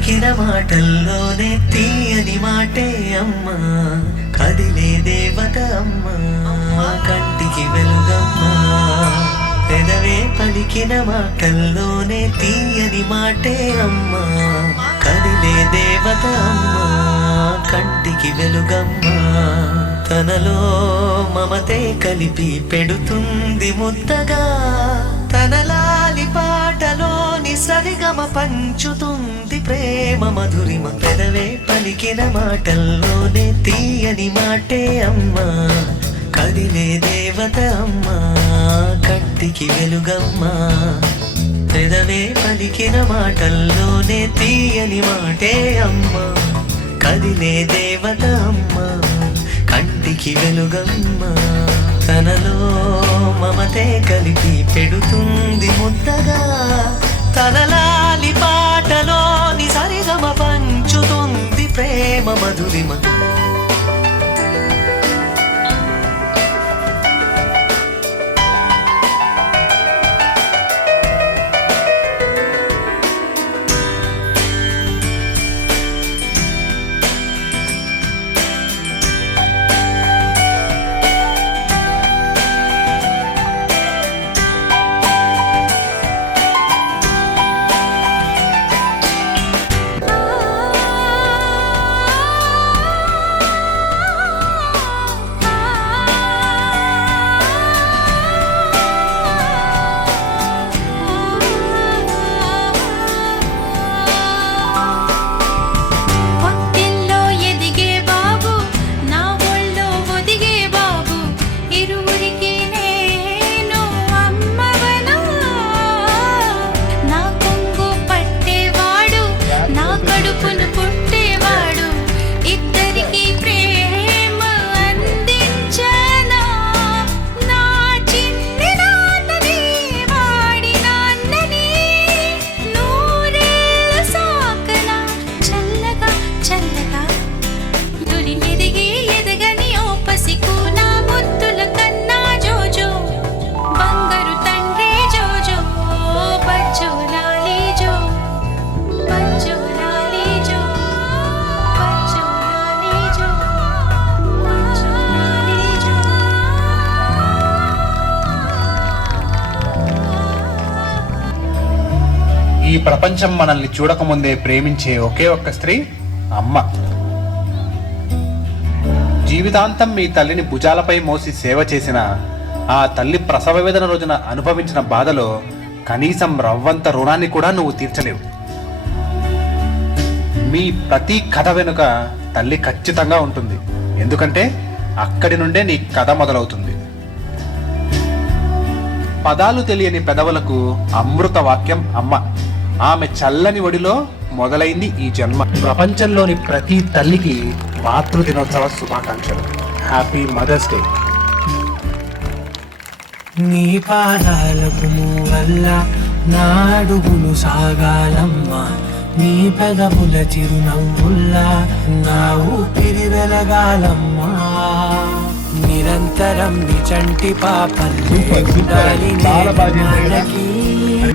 పలికిన మాటల్లోనే తీయని మాటే అమ్మా, కదిలే దేవత అమ్మా, కంటికి వెలుగమ్మా. పెదవే పలికిన మాటల్లోనే తీయని మాటే అమ్మా, కదిలే దేవత అమ్మా, కంటికి వెలుగమ్మా. తనలో మమతే కలిపి పెడుతుంది ముద్దగా, తన లాలి పాటలోని సరిగమ పంచుతుంది ప్రేమ మధురిమ. పెదవే పలికిన మాటల్లోనే తీయని మాటే అమ్మా, కదిలే దేవత అమ్మా, కంటికి వెలుగమ్మా. పెదవే పలికిన మాటల్లోనే తీయని మాటే అమ్మా, కదిలే దేవత అమ్మా, కంటికి వెలుగమ్మా. తనలో మమతే కలిపి పెడుతుంది ముద్దగా, తన లాలి పాటలోని సరిగమ పంచుతుంది ప్రేమ మధురిమ. ఈ ప్రపంచం మనల్ని చూడకముందే ప్రేమించే ఒకే ఒక్క స్త్రీ అమ్మ. జీవితాంతం మీ తల్లిని భుజాలపై మోసి సేవ చేసిన ఆ తల్లి ప్రసవ వేదన రోజున అనుభవించిన బాధలో కనీసం రవ్వంత రుణాన్ని కూడా నువ్వు తీర్చలేవు. మీ ప్రతి కథ వెనుక తల్లి ఖచ్చితంగా ఉంటుంది, ఎందుకంటే అక్కడి నుండే నీ కథ మొదలవుతుంది. పదాలు తెలియని పెదవులకు అమృత వాక్యం అమ్మ. ఆమె చల్లని ఒడిలో మొదలైంది ఈ జన్మ. ప్రపంచంలోని ప్రతి తల్లికి మాతృ దినోత్సవ శుభాకాంక్షలు. Happy mother's day. నీ పాదాలకు వల్ల నా అడుగులు సాగాలమ్మా, నీ పెదవుల చిరునవ్వుల్లా నా ఊపిరి వెలగాలమ్మా. నిరంతరం నీ చంటి పాపల్లి